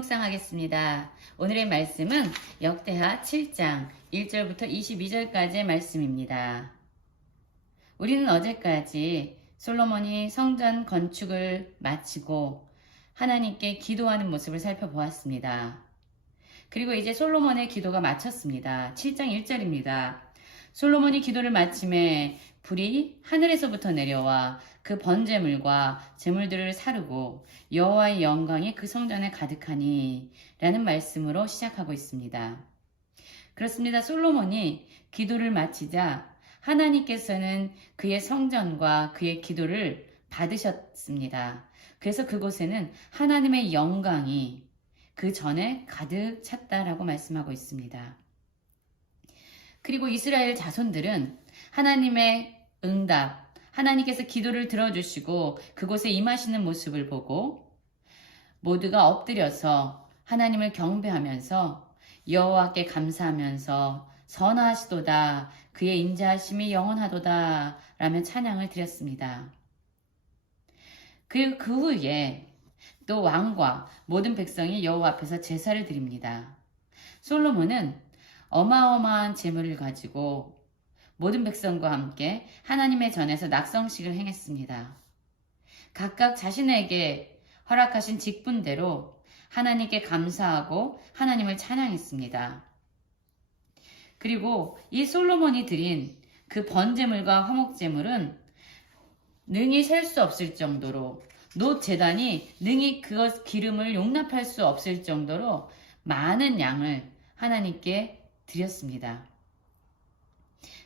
묵상하겠습니다. 오늘의 말씀은 역대하 7장 1절부터 22절까지의 말씀입니다. 우리는 어제까지 솔로몬이 성전 건축을 마치고 하나님께 기도하는 모습을 살펴보았습니다. 그리고 이제 솔로몬의 기도가 마쳤습니다. 7장 1절입니다. 솔로몬이 기도를 마침에 불이 하늘에서부터 내려와 그 번제물과 제물들을 사르고 여호와의 영광이 그 성전에 가득하니 라는 말씀으로 시작하고 있습니다. 그렇습니다. 솔로몬이 기도를 마치자 하나님께서는 그의 성전과 그의 기도를 받으셨습니다. 그래서 그곳에는 하나님의 영광이 그 전에 가득 찼다라고 말씀하고 있습니다. 그리고 이스라엘 자손들은 하나님의 응답, 하나님께서 기도를 들어주시고 그곳에 임하시는 모습을 보고 모두가 엎드려서 하나님을 경배하면서 여호와께 감사하면서 선하시도다, 그의 인자하심이 영원하도다 라며 찬양을 드렸습니다. 그 후에 또 왕과 모든 백성이 여호와 앞에서 제사를 드립니다. 솔로몬은 어마어마한 제물을 가지고 모든 백성과 함께 하나님의 전에서 낙성식을 행했습니다. 각각 자신에게 허락하신 직분대로 하나님께 감사하고 하나님을 찬양했습니다. 그리고 이 솔로몬이 드린 그 번제물과 화목제물은 능히 셀 수 없을 정도로 놋 제단이 능히 그것 기름을 용납할 수 없을 정도로 많은 양을 하나님께 드렸습니다.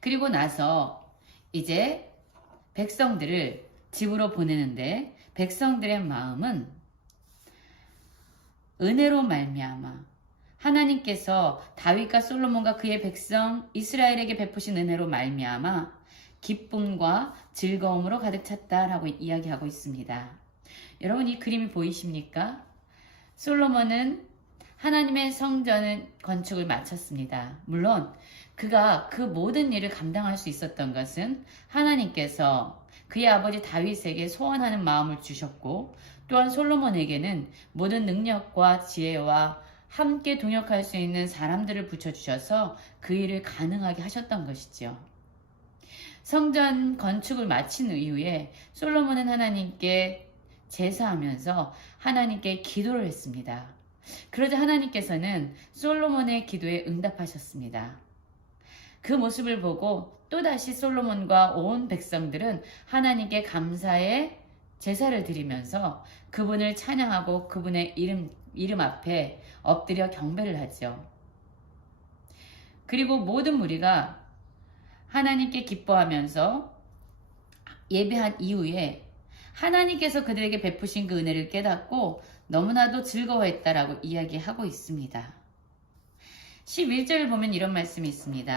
그리고 나서 이제 백성들을 집으로 보내는데 백성들의 마음은 은혜로 말미암아 하나님께서 다윗과 솔로몬과 그의 백성 이스라엘에게 베푸신 은혜로 말미암아 기쁨과 즐거움으로 가득 찼다라고 이야기하고 있습니다. 여러분 이 그림이 보이십니까? 솔로몬은 하나님의 성전 건축을 마쳤습니다. 물론 그가 그 모든 일을 감당할 수 있었던 것은 하나님께서 그의 아버지 다윗에게 소원하는 마음을 주셨고 또한 솔로몬에게는 모든 능력과 지혜와 함께 동역할 수 있는 사람들을 붙여주셔서 그 일을 가능하게 하셨던 것이죠. 성전 건축을 마친 이후에 솔로몬은 하나님께 제사하면서 하나님께 기도를 했습니다. 그러자 하나님께서는 솔로몬의 기도에 응답하셨습니다. 그 모습을 보고 또다시 솔로몬과 온 백성들은 하나님께 감사의 제사를 드리면서 그분을 찬양하고 그분의 이름 앞에 엎드려 경배를 하죠. 그리고 모든 무리가 하나님께 기뻐하면서 예배한 이후에 하나님께서 그들에게 베푸신 그 은혜를 깨닫고 너무나도 즐거워했다라고 이야기하고 있습니다. 11절을 보면 이런 말씀이 있습니다.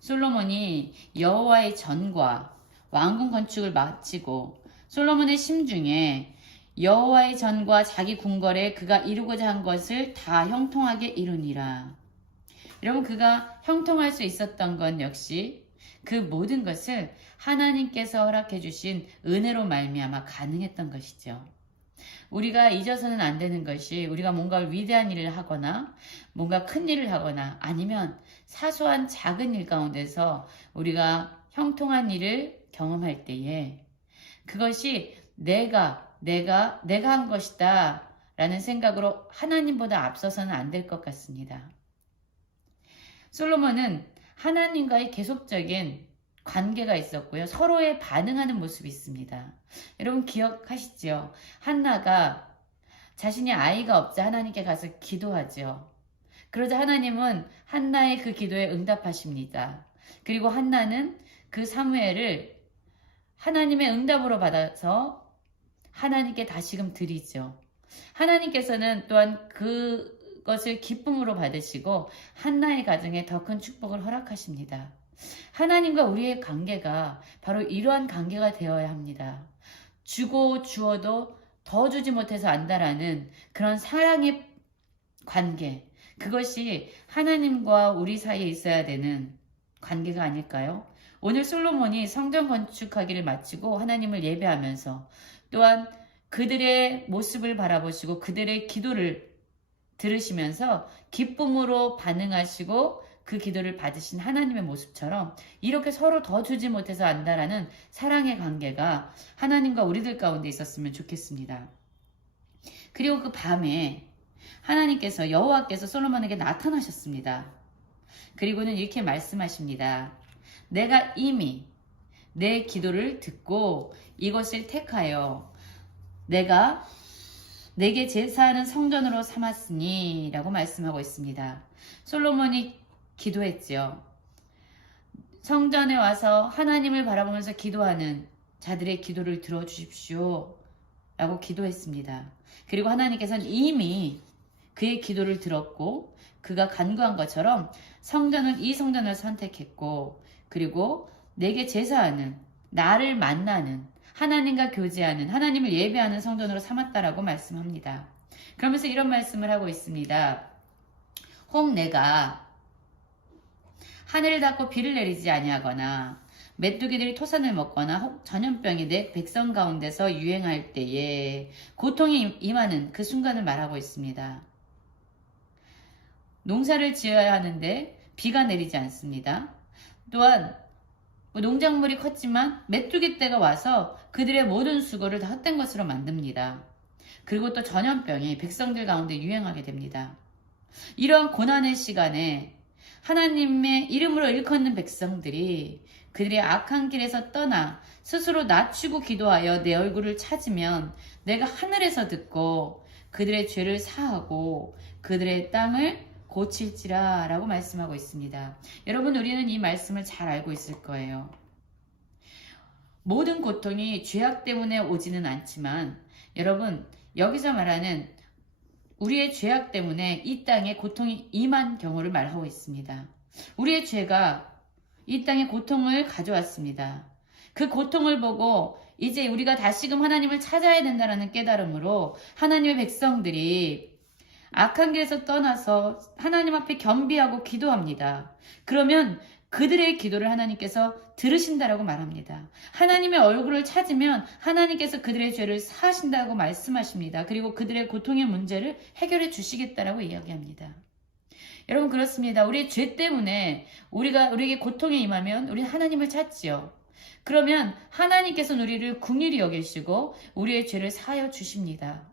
솔로몬이 여호와의 전과 왕궁 건축을 마치고 솔로몬의 심중에 여호와의 전과 자기 궁궐에 그가 이루고자 한 것을 다 형통하게 이루니라. 여러분 그가 형통할 수 있었던 건 역시 그 모든 것을 하나님께서 허락해 주신 은혜로 말미암아 가능했던 것이죠. 우리가 잊어서는 안 되는 것이 우리가 뭔가 위대한 일을 하거나 뭔가 큰 일을 하거나 아니면 사소한 작은 일 가운데서 우리가 형통한 일을 경험할 때에 그것이 내가 한 것이다 라는 생각으로 하나님보다 앞서서는 안 될 것 같습니다. 솔로몬은 하나님과의 계속적인 관계가 있었고요. 서로에 반응하는 모습이 있습니다. 여러분 기억하시죠? 한나가 자신이 아이가 없자 하나님께 가서 기도하죠. 그러자 하나님은 한나의 그 기도에 응답하십니다. 그리고 한나는 그 사무엘을 하나님의 응답으로 받아서 하나님께 다시금 드리죠. 하나님께서는 또한 그것을 기쁨으로 받으시고 한나의 가정에 더 큰 축복을 허락하십니다. 하나님과 우리의 관계가 바로 이러한 관계가 되어야 합니다. 주고 주어도 더 주지 못해서 안다라는 그런 사랑의 관계, 그것이 하나님과 우리 사이에 있어야 되는 관계가 아닐까요? 오늘 솔로몬이 성전 건축하기를 마치고 하나님을 예배하면서 또한 그들의 모습을 바라보시고 그들의 기도를 들으시면서 기쁨으로 반응하시고 그 기도를 받으신 하나님의 모습처럼 이렇게 서로 더 주지 못해서 안다라는 사랑의 관계가 하나님과 우리들 가운데 있었으면 좋겠습니다. 그리고 그 밤에 하나님께서 여호와께서 솔로몬에게 나타나셨습니다. 그리고는 이렇게 말씀하십니다. 내가 이미 내 기도를 듣고 이것을 택하여 내가 내게 제사하는 성전으로 삼았으니 라고 말씀하고 있습니다. 솔로몬이 기도했지요. 성전에 와서 하나님을 바라보면서 기도하는 자들의 기도를 들어주십시오 라고 기도했습니다. 그리고 하나님께서는 이미 그의 기도를 들었고 그가 간구한 것처럼 이 성전을 선택했고 그리고 내게 제사하는 나를 만나는 하나님과 교제하는 하나님을 예배하는 성전으로 삼았다라고 말씀합니다. 그러면서 이런 말씀을 하고 있습니다. 혹 내가 하늘을 닫고 비를 내리지 아니하거나 메뚜기들이 토산을 먹거나 혹 전염병이 내 백성 가운데서 유행할 때에 고통이 임하는 그 순간을 말하고 있습니다. 농사를 지어야 하는데 비가 내리지 않습니다. 또한 농작물이 컸지만 메뚜기 떼가 와서 그들의 모든 수고를 다 헛된 것으로 만듭니다. 그리고 또 전염병이 백성들 가운데 유행하게 됩니다. 이러한 고난의 시간에 하나님의 이름으로 일컫는 백성들이 그들의 악한 길에서 떠나 스스로 낮추고 기도하여 내 얼굴을 찾으면 내가 하늘에서 듣고 그들의 죄를 사하고 그들의 땅을 고칠지라 라고 말씀하고 있습니다. 여러분, 우리는 이 말씀을 잘 알고 있을 거예요. 모든 고통이 죄악 때문에 오지는 않지만 여러분, 여기서 말하는 우리의 죄악 때문에 이 땅에 고통이 임한 경우를 말하고 있습니다. 우리의 죄가 이 땅에 고통을 가져왔습니다. 그 고통을 보고 이제 우리가 다시금 하나님을 찾아야 된다는 깨달음으로 하나님의 백성들이 악한 길에서 떠나서 하나님 앞에 겸비하고 기도합니다. 그러면 그들의 기도를 하나님께서 들으신다라고 말합니다. 하나님의 얼굴을 찾으면 하나님께서 그들의 죄를 사하신다고 말씀하십니다. 그리고 그들의 고통의 문제를 해결해 주시겠다라고 이야기합니다. 여러분, 그렇습니다. 우리의 죄 때문에 우리에게 고통이 임하면 우리 하나님을 찾지요. 그러면 하나님께서는 우리를 긍휼히 여기시고 우리의 죄를 사하여 주십니다.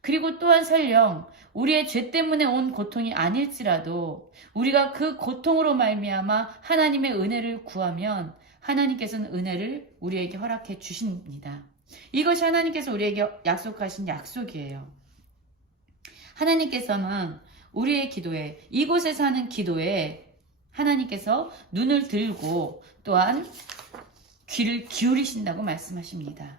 그리고 또한 설령 우리의 죄 때문에 온 고통이 아닐지라도 우리가 그 고통으로 말미암아 하나님의 은혜를 구하면 하나님께서는 은혜를 우리에게 허락해 주십니다. 이것이 하나님께서 우리에게 약속하신 약속이에요. 하나님께서는 우리의 기도에, 이곳에서 하는 기도에 하나님께서 눈을 들고 또한 귀를 기울이신다고 말씀하십니다.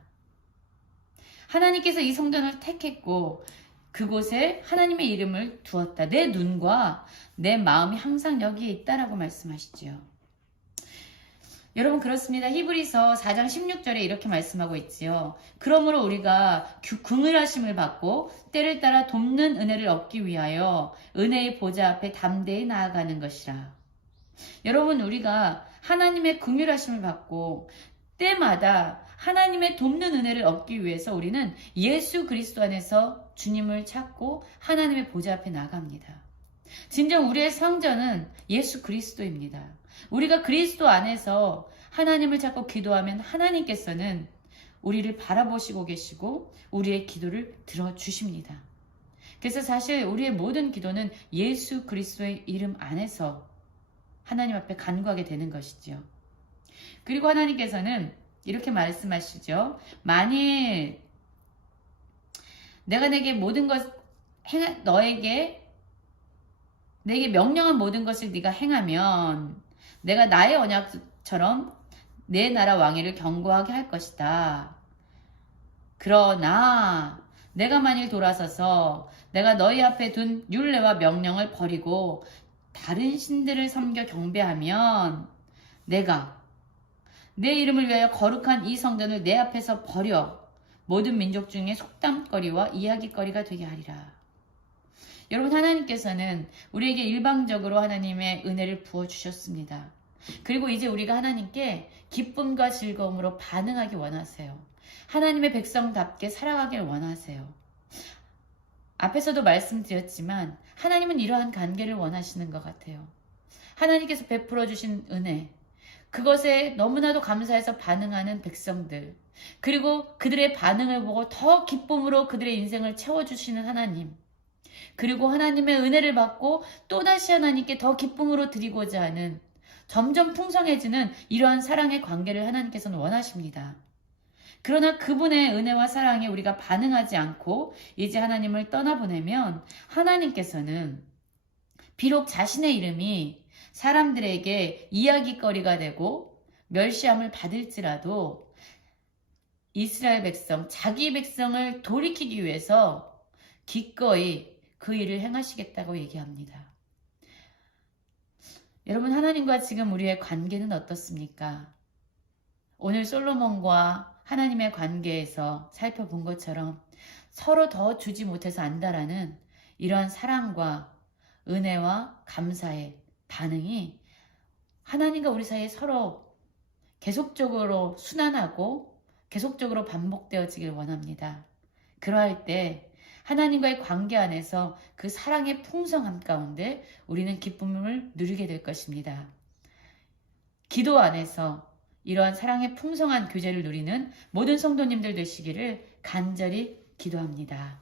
하나님께서 이 성전을 택했고 그곳에 하나님의 이름을 두었다. 내 눈과 내 마음이 항상 여기에 있다라고 말씀하시죠. 여러분, 그렇습니다. 히브리서 4장 16절에 이렇게 말씀하고 있지요. 그러므로 우리가 긍휼하심을 받고 때를 따라 돕는 은혜를 얻기 위하여 은혜의 보좌 앞에 담대히 나아가는 것이라. 여러분, 우리가 하나님의 긍휼하심을 받고 때마다 하나님의 돕는 은혜를 얻기 위해서 우리는 예수 그리스도 안에서 주님을 찾고 하나님의 보좌 앞에 나갑니다. 진정 우리의 성전은 예수 그리스도입니다. 우리가 그리스도 안에서 하나님을 찾고 기도하면 하나님께서는 우리를 바라보시고 계시고 우리의 기도를 들어주십니다. 그래서 사실 우리의 모든 기도는 예수 그리스도의 이름 안에서 하나님 앞에 간구하게 되는 것이죠. 그리고 하나님께서는 이렇게 말씀하시죠. 만일 내가 내게 명령한 모든 것을 네가 행하면 내가 나의 언약처럼 내 나라 왕위를 견고하게 할 것이다. 그러나 내가 만일 돌아서서 내가 너희 앞에 둔 율례와 명령을 버리고 다른 신들을 섬겨 경배하면 내가 내 이름을 위하여 거룩한 이 성전을 내 앞에서 버려 모든 민족 중에 속담거리와 이야기거리가 되게 하리라. 여러분, 하나님께서는 우리에게 일방적으로 하나님의 은혜를 부어주셨습니다. 그리고 이제 우리가 하나님께 기쁨과 즐거움으로 반응하기 원하세요. 하나님의 백성답게 살아가길 원하세요. 앞에서도 말씀드렸지만 하나님은 이러한 관계를 원하시는 것 같아요. 하나님께서 베풀어 주신 은혜, 그것에 너무나도 감사해서 반응하는 백성들, 그리고 그들의 반응을 보고 더 기쁨으로 그들의 인생을 채워주시는 하나님, 그리고 하나님의 은혜를 받고 또다시 하나님께 더 기쁨으로 드리고자 하는 점점 풍성해지는 이러한 사랑의 관계를 하나님께서는 원하십니다. 그러나 그분의 은혜와 사랑에 우리가 반응하지 않고 이제 하나님을 떠나보내면 하나님께서는 비록 자신의 이름이 사람들에게 이야기거리가 되고 멸시함을 받을지라도 이스라엘 백성, 자기 백성을 돌이키기 위해서 기꺼이 그 일을 행하시겠다고 얘기합니다. 여러분, 하나님과 지금 우리의 관계는 어떻습니까? 오늘 솔로몬과 하나님의 관계에서 살펴본 것처럼 서로 더 주지 못해서 안다라는 이러한 사랑과 은혜와 감사의 반응이 하나님과 우리 사이에 서로 계속적으로 순환하고 계속적으로 반복되어지길 원합니다. 그러할 때 하나님과의 관계 안에서 그 사랑의 풍성함 가운데 우리는 기쁨을 누리게 될 것입니다. 기도 안에서 이러한 사랑의 풍성한 교제를 누리는 모든 성도님들 되시기를 간절히 기도합니다.